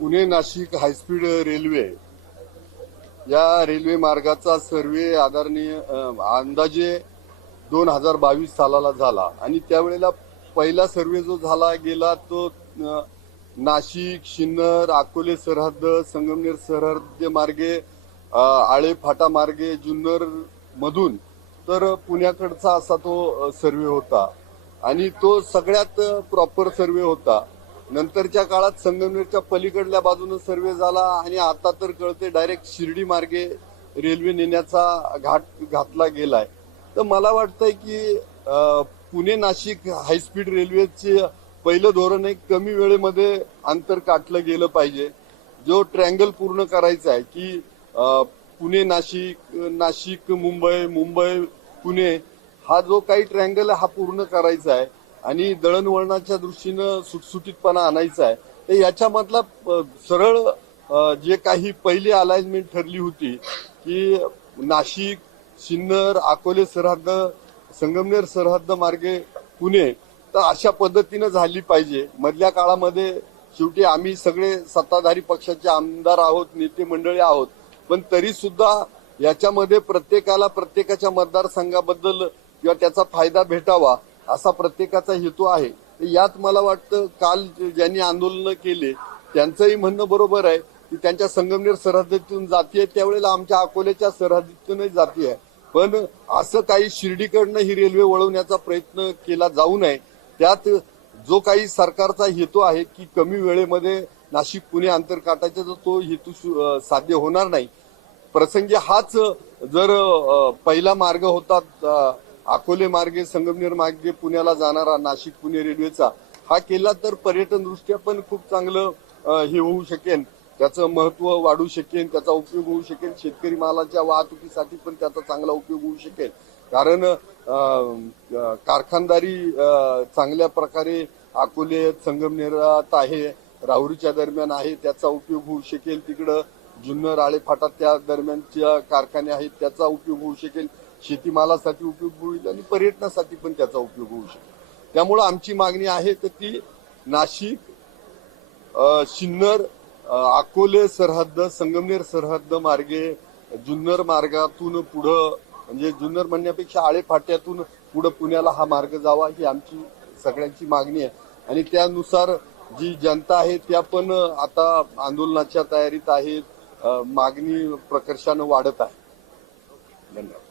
Pune Nashik high speed railway या railway मार्गाचा survey आदरणीय अंदाजे दोन हजार बावीस सालाला झाला. आणि त्यावेळेला पहिला सर्वे जो झाला गेला तो नाशिक सिन्नर अकोले सरहद्द संगमनेर सरहद्द मार्गे आळे फाटा मार्गे जुन्नर मधून. तर पुण्याकडचा असा तो सर्वे होता. आणि तो सगळ्यात प्रॉपर सर्वे होता. नंतरच्या काळात संगमनेरच्या पलीकडल्या बाजूने सर्वे झाला आणि आता तर कळते डायरेक्ट शिर्डी मार्गे रेल्वे नेण्याचा घाट घातला गेलाय. तर मला वाटतंय की पुणे नाशिक हायस्पीड रेल्वेचे पहिलं धोरण एक कमी वेळेमध्ये अंतर काटलं गेलं पाहिजे. जो ट्रँगल पूर्ण करायचा आहे की पुणे नाशिक नाशिक मुंबई मुंबई पुणे हा जो काही ट्रँगल हा पूर्ण करायचा आहे. आणि दळणवळणाच्या दृष्टीनं सुटसुटीतपणा आणायचा आहे. तर याच्यामधला सरळ जे काही पहिली अलाइनमेंट ठरली होती की नाशिक सिन्नर अकोले सरहद्द संगमनेर सरहद्द मार्गे पुणे तर अशा पद्धतीनं झाली पाहिजे. मधल्या काळामध्ये शेवटी आम्ही सगळे सत्ताधारी पक्षाचे आमदार आहोत नेते मंडळी आहोत. पण तरी सुद्धा याच्यामध्ये प्रत्येकाला प्रत्येकाच्या मतदारसंघाबद्दल किंवा त्याचा फायदा भेटावा. असा प्रत्येकाचा हेतू आहे. यात मला वाटतं काल ज्यांनी आंदोलन केले त्यांचंही म्हणणं बरोबर आहे की त्यांच्या संगमनेर सरहद्दीतून जातीये त्यावेळेला आमच्या अकोल्याच्या सरहद्दीतूनही जातीये पण असं काही शिर्डीकडनं ही रेल्वे वळवण्याचा प्रयत्न केला जाऊ नये. त्यात जो काही सरकारचा हेतू आहे की कमी वेळेमध्ये नाशिक पुणे आंतरकाटाचा जो तो हेतू साध्य होणार नाही. प्रसंगी हाच जर पहिला मार्ग होता अकोले मार्गे संगमनेर मार्गे पुण्याला जाणारा नाशिक पुणे रेल्वेचा हा केला तर पर्यटन दृष्ट्या पण खूप चांगलं हे होऊ शकेल त्याचं महत्त्व वाढू शकेल त्याचा उपयोग होऊ शकेल शेतकरी मालाच्या वाहतुकीसाठी पण त्याचा चांगला उपयोग होऊ शकेल. कारण कारखानदारी चांगल्या प्रकारे अकोले संगमनेरात आहे राहुरीच्या दरम्यान आहे त्याचा उपयोग होऊ शकेल. तिकडं जुन्नर आळे फाटा त्या दरम्यानच्या कारखाने आहेत त्याचा उपयोग होऊ शकेल. शेतीमालासाठी उपयोग होईल आणि पर्यटनासाठी पण त्याचा उपयोग होऊ शकेल त्यामुळं आमची मागणी आहे तर ती नाशिक शिन्नर सिन्नर अकोले सरहद्द संगमनेर सरहद्द मार्गे जुन्नर मार्गातून पुढं म्हणजे जुन्नर म्हणण्यापेक्षा आळेफाट्यातून पुढं पुण्याला हा मार्ग जावा ही आमची सगळ्यांची मागणी आहे. आणि त्यानुसार जी जनता आहे त्या पण आता आंदोलनाच्या तयारीत आहेत. मागणी प्रकर्षानं वाढत आहे. धन्यवाद.